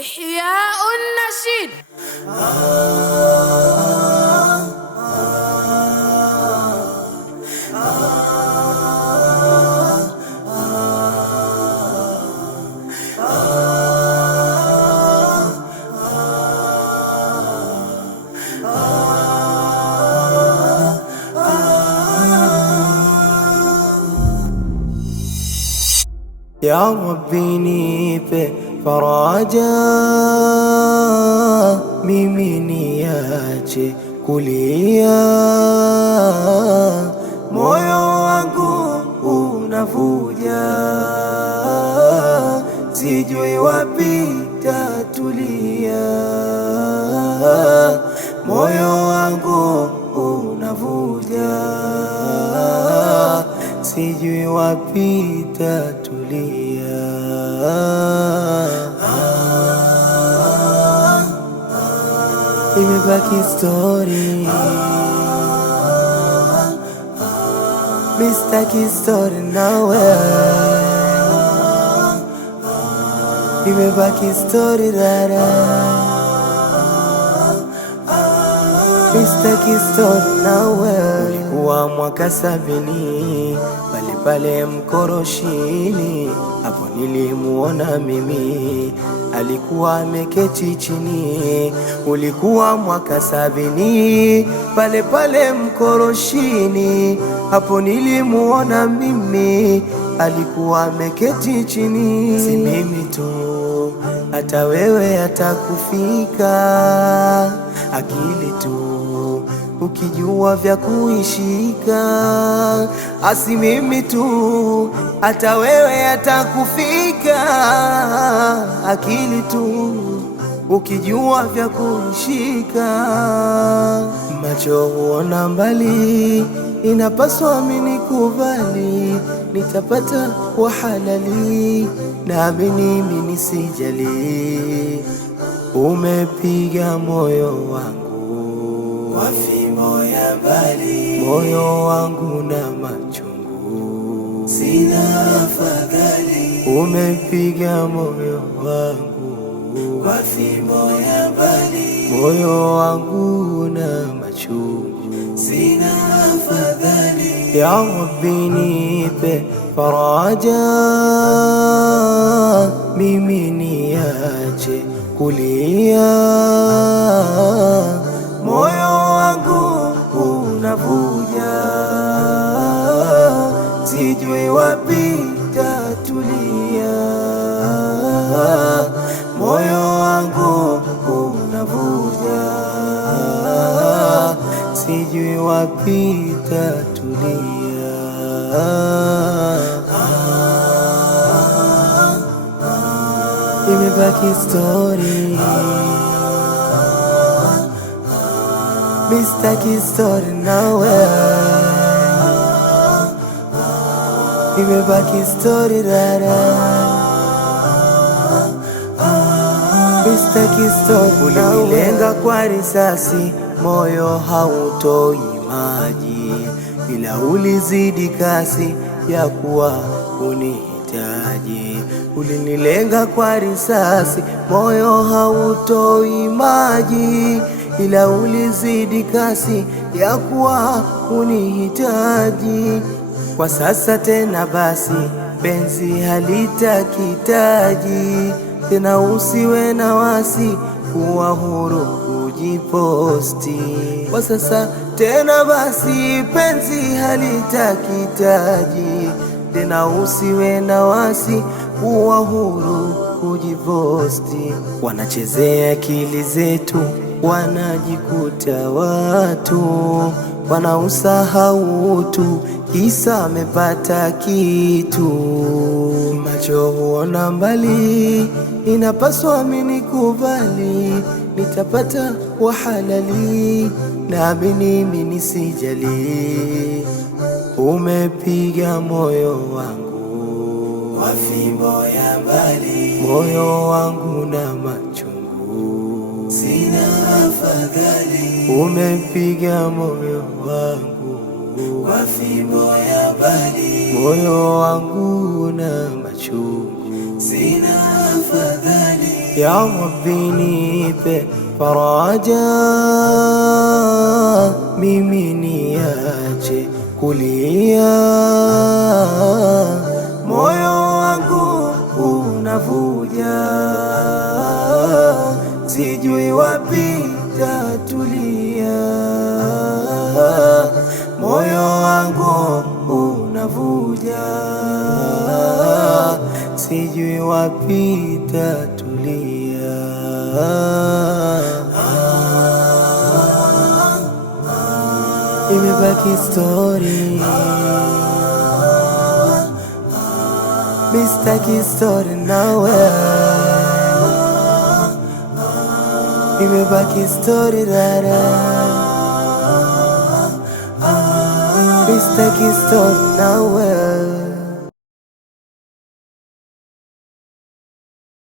إحياء النشيد. يا ربي nipe faraja, mimi niache kulia, moyo wangu unavuja, sijui wapi tatulia, moyo wangu unavuja, sijui wapi tatulia. Imebaki story, mistaki story nawe. Imebaki story rara, mistaki story nawe. Ulikuwa mwaka 70 pale pale Mkoroshini, hapo nilimuona mimi, alikuwa ameketi chini. Ulikuwa mwaka 70 pale pale Mkoroshini, hapo nilimuona mimi, alikuwa ameketi chini. Si mimi tu, hata wewe atakufika, akili tu ukijua vya kuishika. Asi mimi tu, hata wewe atakufika, akili tu ukijua vya kuishika. Macho huona mbali, inapaswa mimi kubali, nitapata kwa halali, naamini mimi nisijali. Umepiga moyo wangu kwa fimbo ya mbali, moyo wangu na machungu, sina afadhali. Umepiga moyo wangu kwa fimbo ya mbali, moyo wangu na machungu, sina afadhali. Ya Rabbi nipe faraja, mimi niache kulia, moyo wangu unavuja, sijui wapi tatulia, moyo wangu unavuja, sijui wapi tatulia. Imebaki story, mistaki story nawe. Imebaki story rara, mistaki story nawe. Ulinilenga kwa risasi, moyo hautoi maji, ila ulizidi kasi ya kuwa unihitaji. Ulinilenga kwa risasi, moyo hautoi maji, ila ulizidi kasi ya kuwa unihitaji. Kwa sasa tena basi, penzi halitakitaji tena, usiwe na wasi, kuwa huru kujiposti. Kwa sasa tena basi, penzi halitakitaji tena, usiwe na wasi, kuwa huru kujiposti. Wanachezea akili zetu, wanajikuta watu wanausahau utu, kisa amepata kitu. Macho huona mbali, inapaswa mimi kubali, nitapata kwa halali, naamini mimi nisijali. Umepiga moyo wangu kwa fimbo ya mbali, moyo wangu na machungu, sina afadhali. Umepiga moyo wangu kwa fimbo ya mbali, moyo wangu na machungu, sina afadhali. Ya Rabbi nipe faraja, mimi niache kulia, moyo wangu unavuja, sijui wapi tatulia, moyo wangu unavuja, sijui wapi tatulia. Imebaki story, mistaki story nawe. Imebaki story rara, mistaki story nawe.